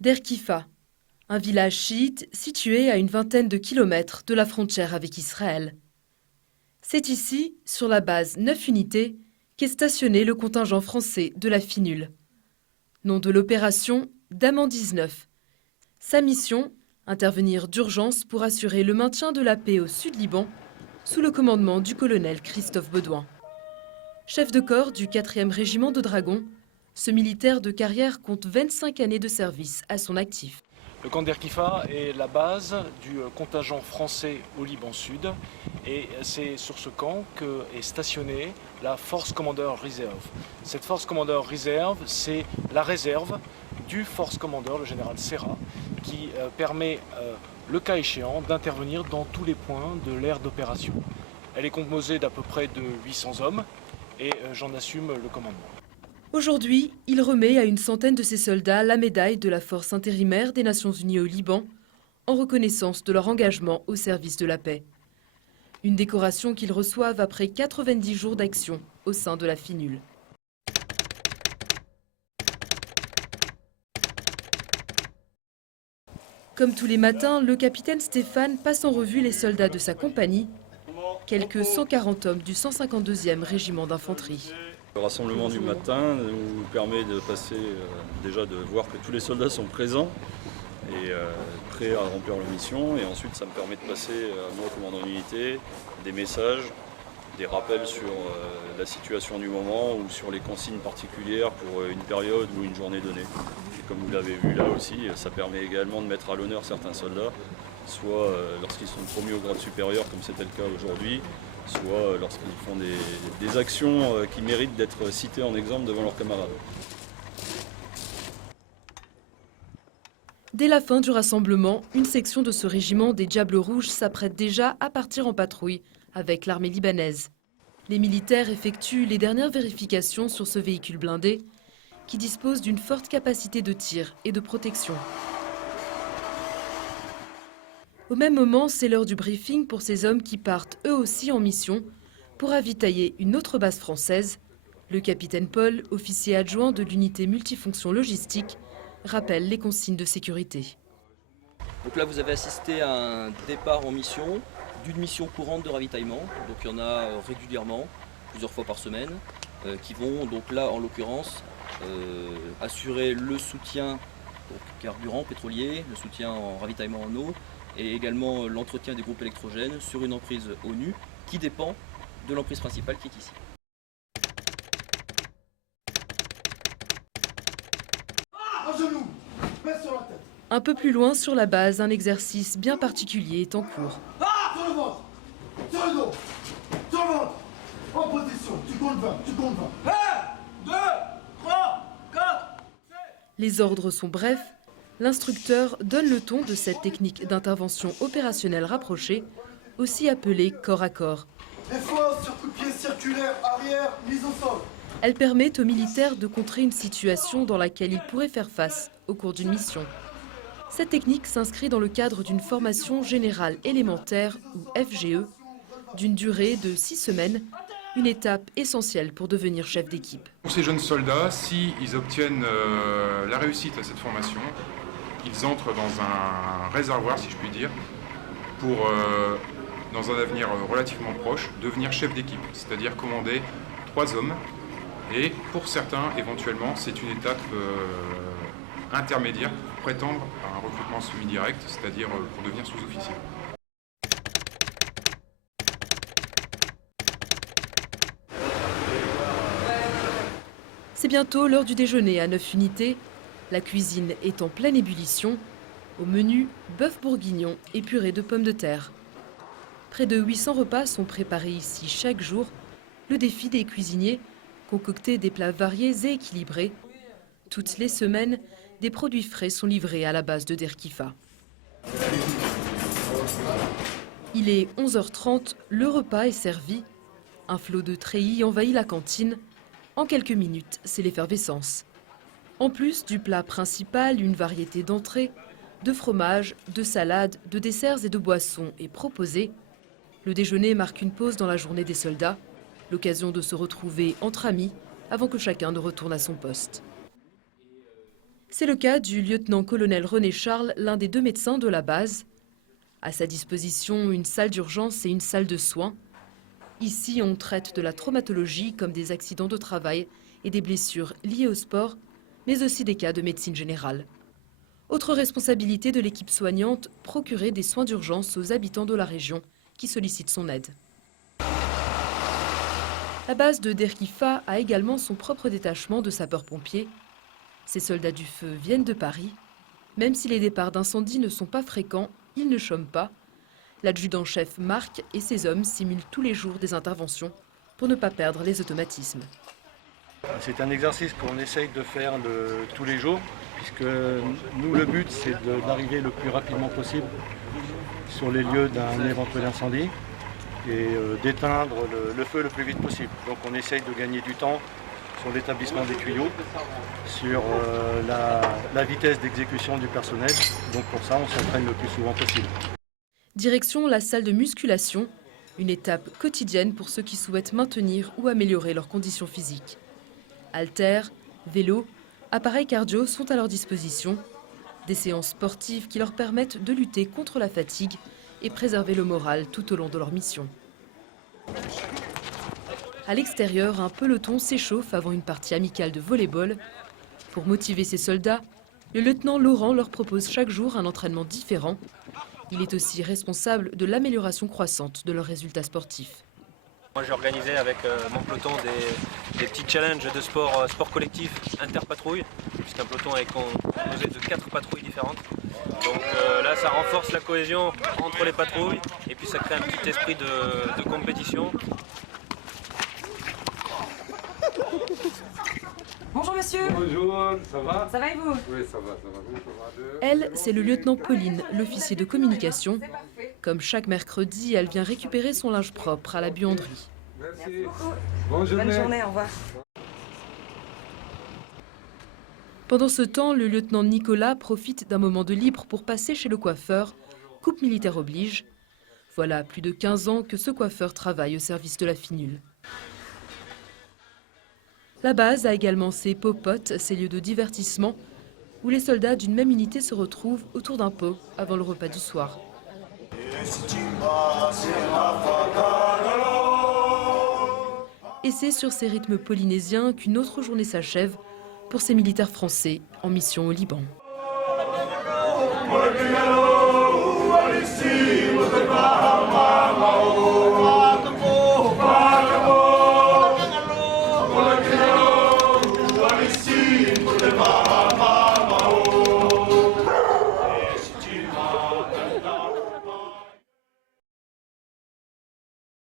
Der Kifa, un village chiite situé à une vingtaine de kilomètres de la frontière avec Israël. C'est ici, sur la base 9 unités, qu'est stationné le contingent français de la FINUL. Nom de l'opération, Daman 19. Sa mission, intervenir d'urgence pour assurer le maintien de la paix au Sud-Liban, sous le commandement du colonel Christophe Baudouin. Chef de corps du 4e régiment de dragons, ce militaire de carrière compte 25 années de service à son actif. Le camp d'Er Kifa est la base du contingent français au Liban Sud et c'est sur ce camp qu'est stationnée la Force Commander Reserve. Cette Force Commander Reserve, c'est la réserve du Force Commander, le général Serra, qui permet, le cas échéant, d'intervenir dans tous les points de l'aire d'opération. Elle est composée d'à peu près de 800 hommes et j'en assume le commandement. Aujourd'hui, il remet à une centaine de ses soldats la médaille de la force intérimaire des Nations Unies au Liban, en reconnaissance de leur engagement au service de la paix. Une décoration qu'ils reçoivent après 90 jours d'action au sein de la FINUL. Comme tous les matins, le capitaine Stéphane passe en revue les soldats de sa compagnie, quelques 140 hommes du 152e régiment d'infanterie. Le rassemblement du matin nous permet de passer, déjà de voir que tous les soldats sont présents et prêts à remplir leur mission. Et ensuite, ça me permet de passer à moi, commandant d'unité, des messages, des rappels sur la situation du moment ou sur les consignes particulières pour une période ou une journée donnée. Et comme vous l'avez vu là aussi, ça permet également de mettre à l'honneur certains soldats, soit lorsqu'ils sont promus au grade supérieur, comme c'était le cas aujourd'hui, soit lorsqu'ils font des actions qui méritent d'être citées en exemple devant leurs camarades. Dès la fin du rassemblement, une section de ce régiment des Diables Rouges s'apprête déjà à partir en patrouille avec l'armée libanaise. Les militaires effectuent les dernières vérifications sur ce véhicule blindé qui dispose d'une forte capacité de tir et de protection. Au même moment, c'est l'heure du briefing pour ces hommes qui partent eux aussi en mission pour ravitailler une autre base française. Le capitaine Paul, officier adjoint de l'unité multifonction logistique, rappelle les consignes de sécurité. Donc là, vous avez assisté à un départ en mission, d'une mission courante de ravitaillement. Donc il y en a régulièrement, plusieurs fois par semaine, qui vont donc là, en l'occurrence, assurer le soutien donc, carburant pétrolier, le soutien en ravitaillement en eau, et également l'entretien des groupes électrogènes sur une emprise ONU qui dépend de l'emprise principale qui est ici. Un peu plus loin sur la base, un exercice bien particulier est en cours. Sur le ventre, sur le dos, sur le ventre, en position, tu comptes 20, tu comptes 20. 1, 2, 3, 4. Les ordres sont brefs. L'instructeur donne le ton de cette technique d'intervention opérationnelle rapprochée, aussi appelée corps à corps. Effort sur coup de pied circulaire, arrière, mise au sol. Elle permet aux militaires de contrer une situation dans laquelle ils pourraient faire face au cours d'une mission. Cette technique s'inscrit dans le cadre d'une formation générale élémentaire, ou FGE, d'une durée de 6 semaines, une étape essentielle pour devenir chef d'équipe. Pour ces jeunes soldats, s'ils obtiennent la réussite à cette formation, ils entrent dans un réservoir, si je puis dire, pour, dans un avenir relativement proche, devenir chef d'équipe, c'est-à-dire commander 3 hommes. Et pour certains, éventuellement, c'est une étape intermédiaire pour prétendre à un recrutement semi-direct, c'est-à-dire pour devenir sous-officier. C'est bientôt l'heure du déjeuner à 9 unités. La cuisine est en pleine ébullition. Au menu, bœuf bourguignon et purée de pommes de terre. Près de 800 repas sont préparés ici chaque jour. Le défi des cuisiniers, concocter des plats variés et équilibrés. Toutes les semaines, des produits frais sont livrés à la base de Der Kifa. Il est 11h30, le repas est servi. Un flot de treillis envahit la cantine. En quelques minutes, c'est l'effervescence. En plus du plat principal, une variété d'entrées, de fromages, de salades, de desserts et de boissons est proposée. Le déjeuner marque une pause dans la journée des soldats, l'occasion de se retrouver entre amis avant que chacun ne retourne à son poste. C'est le cas du lieutenant-colonel René Charles, l'un des 2 médecins de la base. À sa disposition, une salle d'urgence et une salle de soins. Ici, on traite de la traumatologie comme des accidents de travail et des blessures liées au sport, mais aussi des cas de médecine générale. Autre responsabilité de l'équipe soignante, procurer des soins d'urgence aux habitants de la région qui sollicitent son aide. La base de Derkifa a également son propre détachement de sapeurs-pompiers. Ces soldats du feu viennent de Paris. Même si les départs d'incendie ne sont pas fréquents, ils ne chôment pas. L'adjudant-chef Marc et ses hommes simulent tous les jours des interventions pour ne pas perdre les automatismes. C'est un exercice qu'on essaye de faire tous les jours, puisque nous, le but, c'est d'arriver le plus rapidement possible sur les lieux d'un éventuel incendie et d'éteindre le feu le plus vite possible. Donc on essaye de gagner du temps sur l'établissement des tuyaux, sur la vitesse d'exécution du personnel. Donc pour ça, on s'entraîne le plus souvent possible. Direction la salle de musculation, une étape quotidienne pour ceux qui souhaitent maintenir ou améliorer leurs conditions physiques. Haltères, vélos, appareils cardio sont à leur disposition. Des séances sportives qui leur permettent de lutter contre la fatigue et préserver le moral tout au long de leur mission. À l'extérieur, un peloton s'échauffe avant une partie amicale de volley-ball. Pour motiver ses soldats, le lieutenant Laurent leur propose chaque jour un entraînement différent. Il est aussi responsable de l'amélioration croissante de leurs résultats sportifs. Moi j'ai organisé avec mon peloton des petits challenges de sport collectif interpatrouille, puisqu'un peloton est composé de 4 patrouilles différentes. Donc là ça renforce la cohésion entre les patrouilles et puis ça crée un petit esprit de compétition. Bonjour monsieur. Bonjour, ça va? Ça va et vous? Oui, ça va. Elle, c'est le lieutenant Pauline, l'officier de communication. Comme chaque mercredi, elle vient récupérer son linge propre à la buanderie. Merci. Bonne journée, au revoir. Pendant ce temps, le lieutenant Nicolas profite d'un moment de libre pour passer chez le coiffeur. Coupe militaire oblige. Voilà plus de 15 ans que ce coiffeur travaille au service de la Finule. La base a également ses popotes, ses lieux de divertissement, où les soldats d'une même unité se retrouvent autour d'un pot avant le repas du soir. Et c'est sur ces rythmes polynésiens qu'une autre journée s'achève pour ces militaires français en mission au Liban.